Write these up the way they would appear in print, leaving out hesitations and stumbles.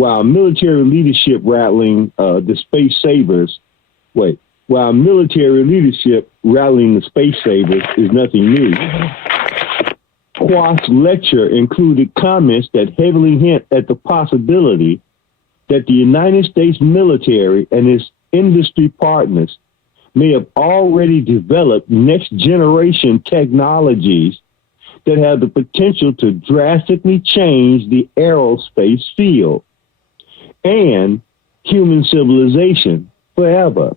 while military leadership rattling the space sabers, while military leadership rattling the space sabers is nothing new, Kwast's lecture included comments that heavily hint at the possibility that the United States military and its industry partners may have already developed next generation technologies that have the potential to drastically change the aerospace field and human civilization forever.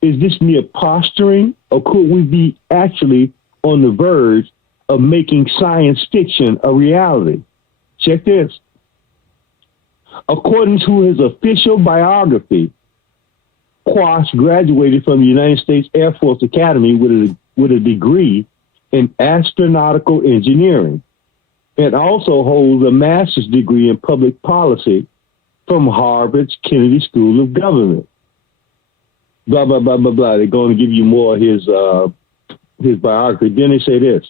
Is this mere posturing, or could we be actually on the verge of making science fiction a reality? Check this. According to his official biography, Kwast graduated from the United States Air Force Academy with a degree in astronautical engineering and also holds a master's degree in public policy from Harvard's Kennedy School of Government. Blah, blah, blah, blah, blah. They're going to give you more of his biography. Then they say this.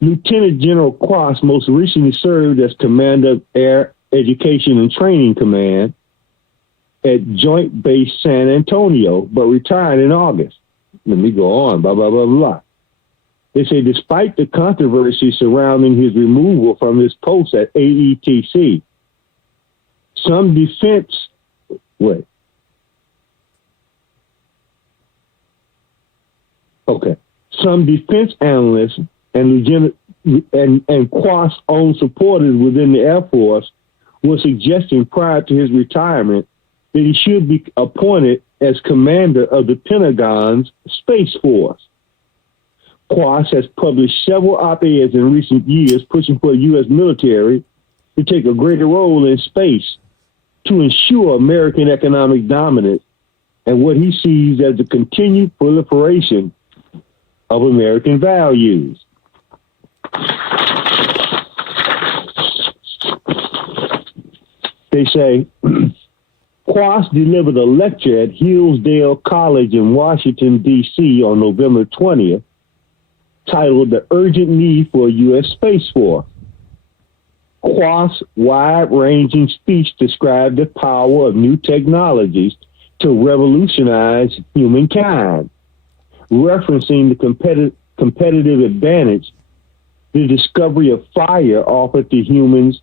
Lieutenant General Kwast most recently served as Commander of Air Education and Training Command at Joint Base San Antonio, but retired in August. Let me go on, blah, blah, blah, blah. They say despite the controversy surrounding his removal from his post at AETC, some defense analysts and Kwast's own supporters within the Air Force were suggesting prior to his retirement that he should be appointed as commander of the Pentagon's Space Force. Kwast has published several op-eds in recent years pushing for the U.S. military to take a greater role in space to ensure American economic dominance and what he sees as the continued proliferation of American values. They say, Kwast delivered a lecture at Hillsdale College in Washington, D.C. on November 20th, titled The Urgent Need for a U.S. Space Force. Kwast's wide-ranging speech described the power of new technologies to revolutionize humankind, referencing the competitive advantage the discovery of fire offered to humans,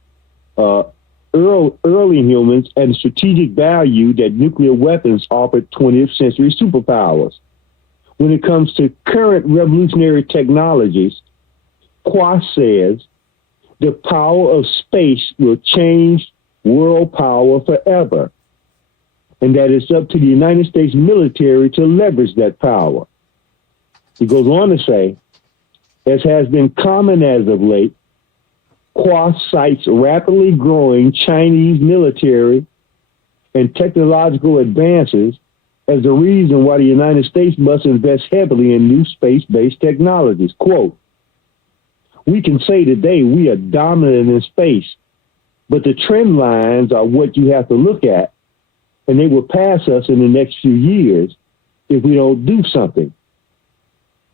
early humans, and the strategic value that nuclear weapons offered 20th century superpowers. When it comes to current revolutionary technologies, Kwast says the power of space will change world power forever, and that it's up to the United States military to leverage that power. He goes on to say, as has been common as of late, Kwast cites rapidly growing Chinese military and technological advances as the reason why the United States must invest heavily in new space-based technologies. Quote, we can say today we are dominant in space, but the trend lines are what you have to look at, and they will pass us in the next few years if we don't do something.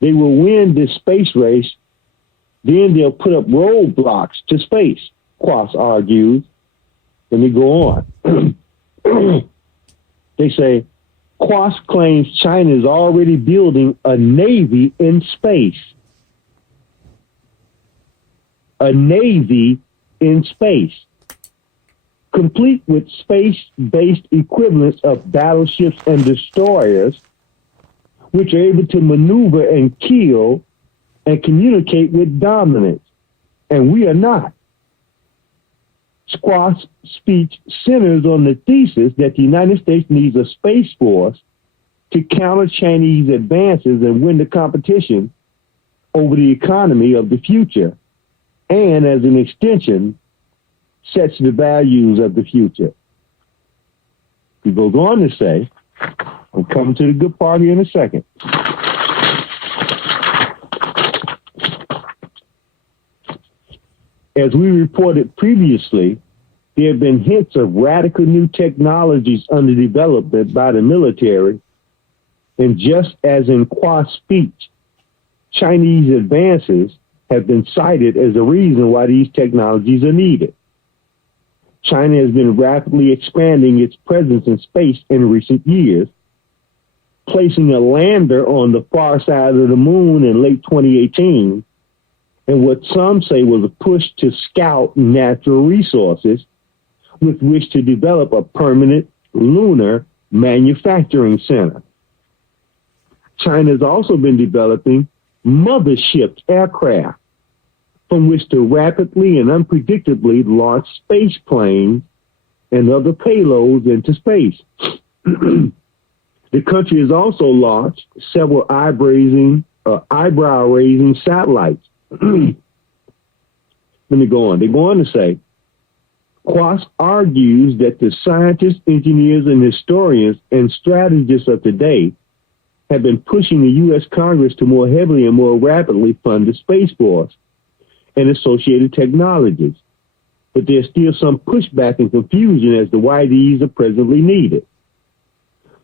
They will win this space race, then they'll put up roadblocks to space, Kwast argues. Let me go on. They say, Kwast claims China is already building a navy in space. A navy in space, complete with space-based equivalents of battleships and destroyers, which are able to maneuver and kill and communicate with dominance. And we are not. Kwast's speech centers on the thesis that the United States needs a space force to counter Chinese advances and win the competition over the economy of the future, and as an extension, sets the values of the future. He goes on to say, I'm coming to the good part here in a second. As we reported previously, there have been hints of radical new technologies under development by the military, and just as in Kwast's speech, Chinese advances have been cited as a reason why these technologies are needed. China has been rapidly expanding its presence in space in recent years, placing a lander on the far side of the moon in late 2018, and what some say was a push to scout natural resources with which to develop a permanent lunar manufacturing center. China has also been developing mothership aircraft from which to rapidly and unpredictably launch space planes and other payloads into space. The country has also launched several eyebrow-raising satellites. Let me go on. They go on to say, Kwast argues that the scientists, engineers, and historians and strategists of today have been pushing the U.S. Congress to more heavily and more rapidly fund the Space Force and associated technologies. But there's still some pushback and confusion as to why these are presently needed.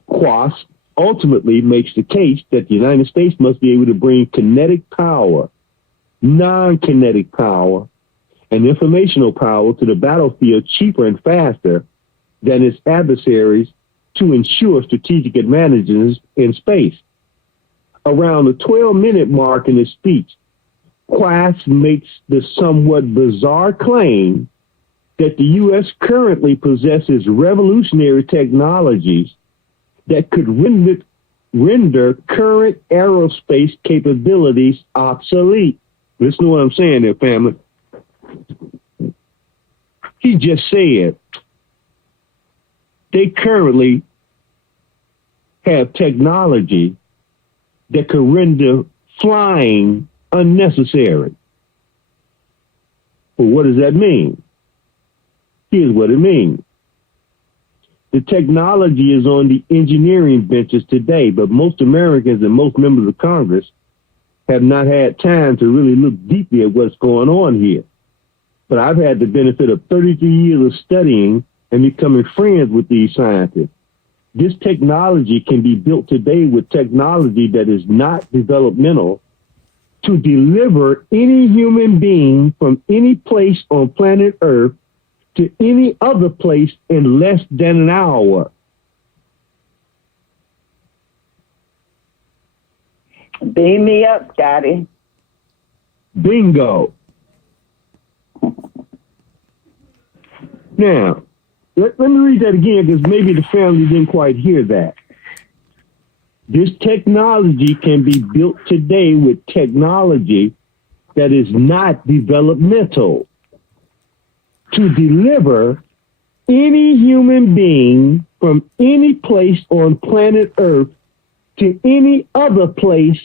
Kwast ultimately makes the case that the United States must be able to bring kinetic power, non-kinetic power, and informational power to the battlefield cheaper and faster than its adversaries to ensure strategic advantages in space. Around the 12-minute mark in his speech, Kwast makes the somewhat bizarre claim that the U.S. currently possesses revolutionary technologies that could render current aerospace capabilities obsolete. Listen to what I'm saying there, family. He just said they currently have technology that could render flying unnecessary. Well, what does that mean? Here's what it means. The technology is on the engineering benches today, but most Americans and most members of Congress have not had time to really look deeply at what's going on here. But I've had the benefit of 33 years of studying and becoming friends with these scientists. This technology can be built today with technology that is not developmental to deliver any human being from any place on planet Earth to any other place in less than an hour. Beam me up, Scotty. Bingo. Now, let me read that again because maybe the family didn't quite hear that. This technology can be built today with technology that is not developmental to deliver any human being from any place on planet Earth to any other place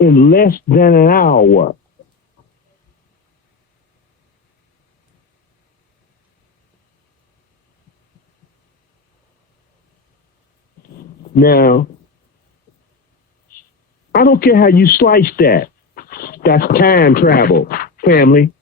in less than an hour. Now, I don't care how you slice that. That's time travel, family.